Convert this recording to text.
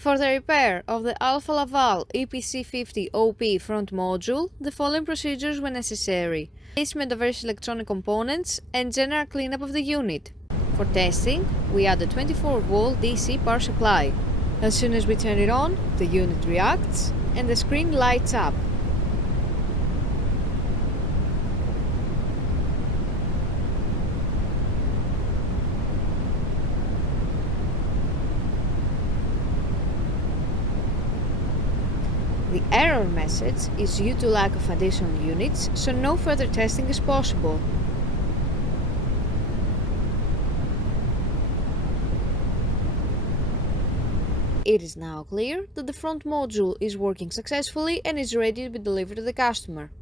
For the repair of the Alfa Laval EPC 50 OP front module, the following procedures were necessary: replacement of various electronic components and general cleanup of the unit. For testing, we add a 24-volt DC power supply. As soon as we turn it on, the unit reacts and the screen lights up. The error message is due to lack of additional units, so no further testing is possible. It is now clear that the front module is working successfully and is ready to be delivered to the customer.